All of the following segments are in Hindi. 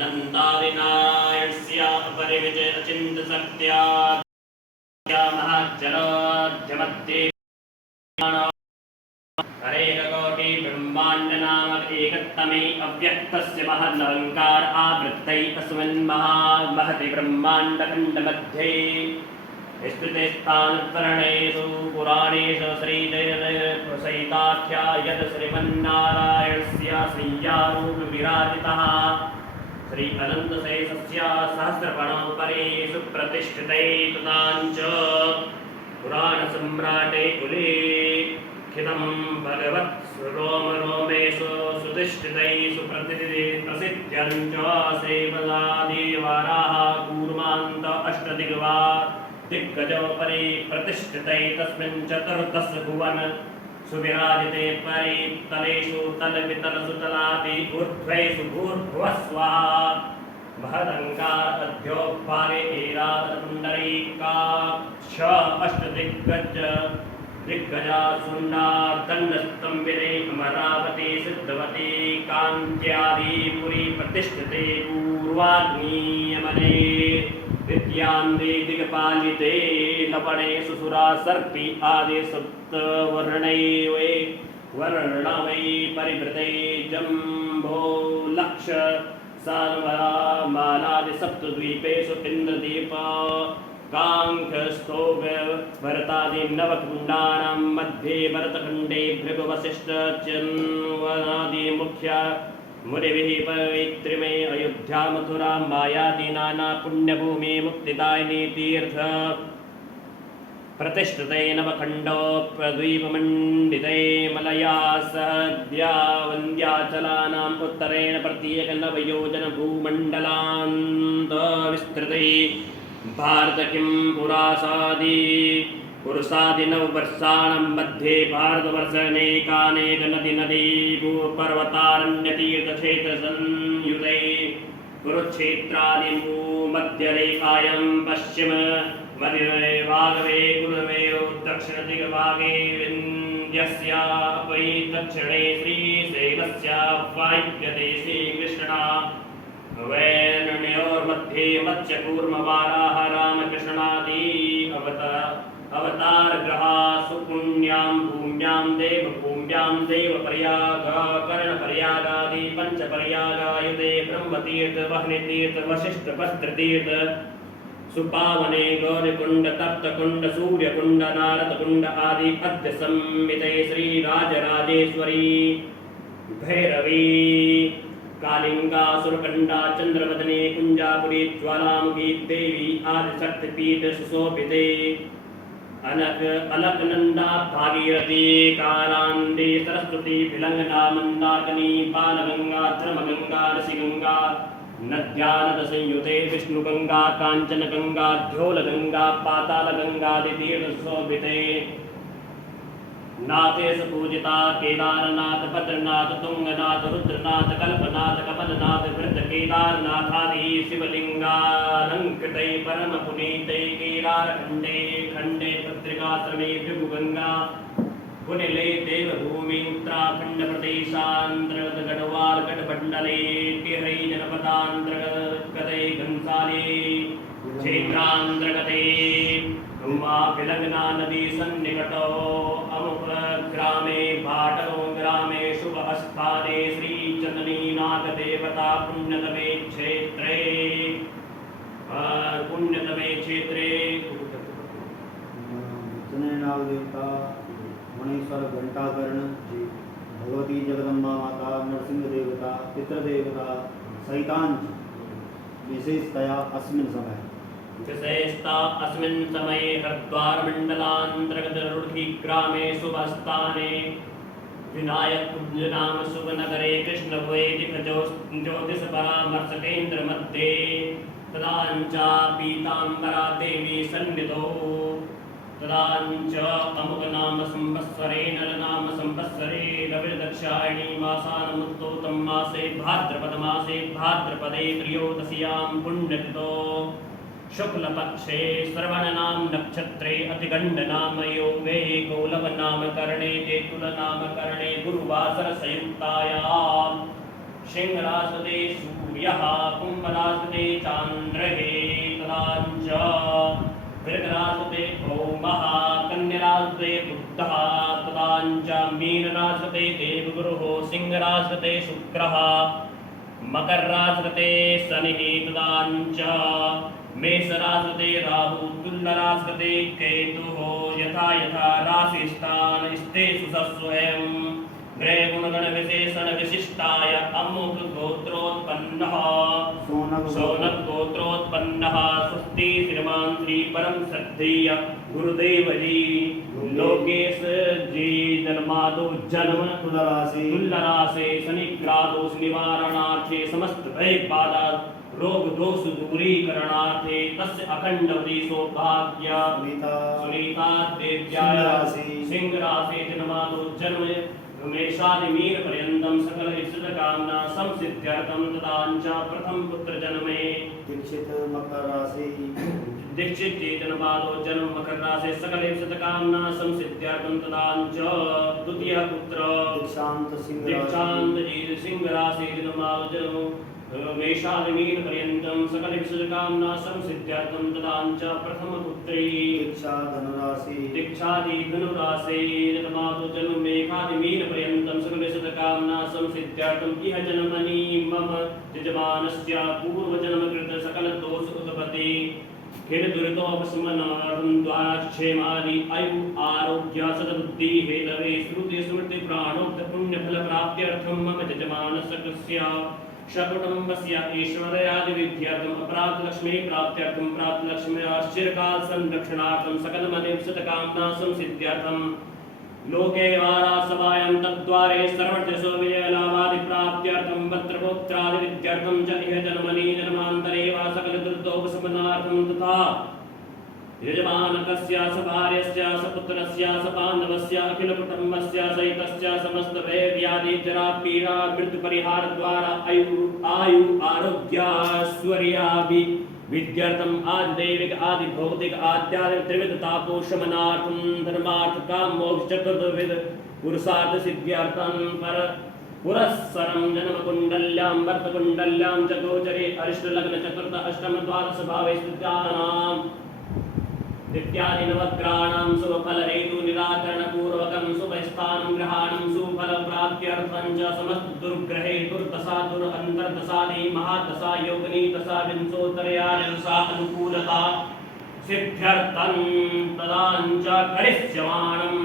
अनन्तादिनारायणस्य अपरिविजय अचिन्तशक्त्या महच्चराध्यमध्ये हरेककोटि ब्रह्माण्डनामक एकत्तमे अव्यक्तस्य महदहङ्कार आवृत्तै अस्मिन् महति ब्रह्माण्डखण्डमध्ये स्मृतिस्थानत्वरणेषु पुराणेषु श्रीजयप्रसहिताख्या यत् श्रीमन्नारायणस्य श्रीयारूपविराजितः श्री अनन्तशेषस्य सहस्रफणोपरि सुप्रतिष्ठिते तथाञ्च पुराणसम्राटे उल्लिखितं भगवत् रोमेषु सुतिष्ठितै सुप्रसिद्ध्यं च सेवदादिवाराः कूर्मान्त अष्टदिग्वा दिग्गजोपरि प्रतिष्ठिते तस्मिन् चतुर्दश भुवन सुविराजिते परितलेषु तलवितलसुतलादि ऊर्ध्वेषु भूर्भुवस्वाहा महदङ्कार अध्योपारे ऐरावतपुण्डरीकाक्ष अष्टदिग्गजा सुन्नार्दण्डस्तम्भिरे अमरावती सिद्धवती कान्त्यादि पुरी प्रतिष्ठिते पूर्वाग्नीयमने विद्यान्ते दिग्पालिते लवणे सुसुरा सर्पी आदि सप्तवर्णैवे वर्णवै परिवृते जम्भो लक्ष सार्वमालादि सप्तद्वीपेषु इन्द्रदीप काङ्क्षस्तोग भरतादि नवकुण्डानां मध्ये भरतखण्डे भृगुवसिष्ठच्यन्वनादि मुख्य मुनिभिः पवित्रिमे अयोध्या मथुरा मायादि नाना पुण्यभूमि मुक्तिदायिनी तीर्थ प्रतिष्ठिते नवखण्डोपद्वीपमण्डिते मलया सद्या वन्द्याचलानाम् उत्तरेण प्रत्येकनवयोजन भूमण्डलान्तविस्तृते भारत किं पुरुषादि नववर्षाणां मध्ये भारतवर्षनेकानेक नदी पर्वतारण्यतीर्थक्षेत्रसंयुते कुरुक्षेत्रादि भूमध्यरेखायां पश्चिम मध्यभागे पूर्वमेव दक्षिणदिग्भागे विन्ध्यस्य वै दक्षिणे श्रीशैलस्य वायव्यदेशे कृष्णा वैनयोर्मध्ये मत्स्यकूर्मवाराः रामकृष्णादि अवतारग्रहा सुपुण्यां भूम्यां देवप्रयाग कर्णप्रयागादि पञ्चपर्यागायुते ब्रह्मतीर्थ वह्नितीर्थ वशिष्ठ वस्त्रतीर्थ सुपावने गौरीकुंड तप्तकुंड सूर्यकुंड नारदकुंड आदि अद्य संमिते श्रीराजराजेश्वरी भैरवी कालिंगा सुरकंडा चंद्रवदने कुंजापुरी ज्वालामुखी देवी आदि शक्तिपीठ सुशोभिते अलकनंदा भागीरथी कालांदी सरस्वती भिलंगना मंदाकिनी बालगंगा धर्मगंगा ऋषिगंगा नद्यानदसंयुते विष्णुगंगा कांचनगंगा ध्योलगंगा पातालगंगादितीर्थशोभिते नाथेश पूजिता केदारनाथ बद्रनाथ तुंगनाथ रुद्रनाथ कल्पनाथ कमलनाथ वृद्ध केदारनाथादि शिवलिंगालंकृते परम पुनीते केदारखंडे खंडे पत्रिकाश्रमे भृगुगंगा पुनिले देवभूमि उत्तराखंड प्रदेशांतर्गत गढ़वाल गढ़मंडले टिहरी जनपदांतर्गते घनसाली क्षेत्रांतर्गते भिलंगना नदी सन्निकटो अमुक ग्रामे भाटो ग्रामे शुभ स्थाने श्री चंदनीनाथ देवता पुण्यतमे क्षेत्रे चंदनीनाथ देवता मणेश्वर घंटाकर्ण जी भगवती जगदम्बा माता नरसिंह देवता पितृदेवता सहितांच विशेषतया अस्मिन् समय हरिद्वार मंडलांतर्गत रुड़की ग्रामे शुभस्थाने विनायक कुंज नाम शुभ नगरे कृष्ण वैदिक ज्योतिष परामर्श केंद्र मध्ये तदांच पीतांबरा देवी सन्निधौ तदांच अमुक नाम संवत्सरे नर नाम संवत्सरे रविर्दक्षायणी मासानमुत्तोतम मासे भाद्रपद मासे भाद्रपदे त्रयोदश्यां पुण्यतिथौ शुक्लपक्षे श्रवण नाम नक्षत्रे अतिगंड नाम योगे गौलव नाम करणे केतुल नाम करणे गुरुवासर संयुक्तायां सिंहरासदे यः कुम्भराजते चान्द्रहे तदाञ्च वृगराजते भौमः कन्यराजते बुद्धः तदाञ्च मीनराजते देवगुरुः सिंहराजते शुक्रः मकरराजते शनिः तदाञ्च मेषराजते राहु तुल्यराजते केतुः यथा यथा राशिस्थान स्तेषु स्वयं ग्रहगुणगण विशेषण विशिष्टाय अमुक गोत्रोत्पन्नः शौनक गोत्रोत्पन्नः स्वस्ति श्रीमान श्री परम श्रद्धेय गुरुदेव जी लोकेश जी जन्मादो जन्म तुल्यराशे शनिग्रादोष निवारणार्थे समस्त भय बाधा रोग दोष दूरीकरणार्थे तस्य अखंडवती सौभाग्य सुनीता देव्याय सिंह राशि जन्मादो जन्म मेषादिमीन पर्यंतम सकल इष्ट कामना संसिद्ध्यर्थम तदाञ्च प्रथम पुत्र जन्मे दीक्षित मकर राशि दीक्षित जी जन्मादो जन्म मकर राशि सकल इष्ट कामना संसिद्ध्यर्थम तदाञ्च द्वितीय पुत्र दीक्षांत जी सिंह राशि जन्मादो जन्म मेषादिमीन पर्यंतम सकल इष्ट कामना संसिद्ध्यर्थम तदाञ्च प्रथम पुत्री दीक्षादि धनुराशि जन्मादो जन्म मेघादिमीन पर्यंतम सकल इष्ट कामना संसिद्ध्यर्थम इह जन्मनि मम यजमानस्य पूर्वजन्मकृत सकल दोष उत्पत्ति खेल दुरितोपशमनार्थं द्वारा क्षेमादि आयु आरोग्य सद्बुद्धि हेतवे श्रुति स्मृति प्राणोक्त पुण्य फल प्राप्त्यर्थं मम यजमानस्य सकुटुम्बस्य ऐश्वर्यादि विद्यार्थम् अप्राप्त लक्ष्मी प्राप्त्यर्थं प्राप्त लक्ष्मी आश्चर्यकाल संरक्षणार्थं सकलमनिश्चितकामना संसिद्ध्यर्थं लोके वारासभायां तद्वारे सर्वत्रसो विजयलाभादि प्राप्त्यर्थं पत्रपुत्रादि विद्यार्थं च इह जन्मनि जन्मान्तरे वा सकलदुरितोपशमनार्थं तथा यजमानकस्य सभार्यस्य सपुत्रस्य सपाण्डवस्य अखिलकुटुम्बस्य सहितस्य समस्त भयव्याधि जरा पीड़ा मृत्यु परिहार द्वारा आयु आरोग्याश्वर्याभि विद्यार्थम आदि दैविक आदि भौतिक आध्यात्मिक त्रिविध तापोशमनार्थम धर्मार्थ काम मोक्ष चतुर्विध पुरुषार्थ सिद्ध्यर्थम पर पुरस्सरं जन्म कुंडल्यां वर्त कुंडल्यां च गोचरे अरिष्ट लग्न चतुर्थ अष्टम द्वादश भावे स्थितानां इत्यादि नवग्रहाणां शुभफल हेतु निराकरण पूर्वकं शुभस्थानं ग्रहाणं सुफल प्राप्त्यर्थं च समस्त दुर्ग्रहे दुर्दशा दुरन्तर्दशादि महादशा योगिनी दशा विंशोत्तरयादशा अनुकूलता सिद्ध्यर्थं तदाञ्च करिष्यमाणं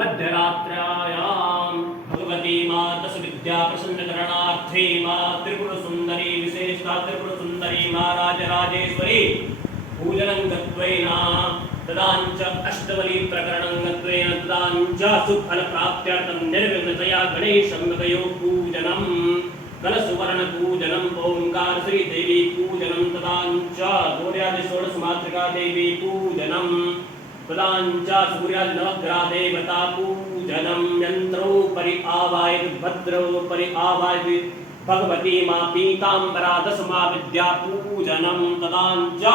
मध्यरात्र्यायां भगवती मा दश विद्या प्रसन्नकरणार्थे मा त्रिपुर सुंदरी विशेषता त्रिपुर सुंदरी मा राजराजेश्वरी पूजनं गत्वेन तदाञ्च अष्टवली प्रकरणं गत्वेन तदाञ्च सुफल प्राप्त्यर्थं निर्विघ्नतया गणेशं गयो पूजनं कलसुवर्ण पूजनं ओंकार श्री देवी पूजनं तदाञ्च गौर्यादि षोडश मातृका देवी पूजनं तदाञ्च सूर्यादि नवग्रह देवता पूजनं यन्त्रोपरि आवाहित भद्रोपरि आवाहित भगवती मा पीताम्बरा दशमा विद्या पूजनं तदाञ्च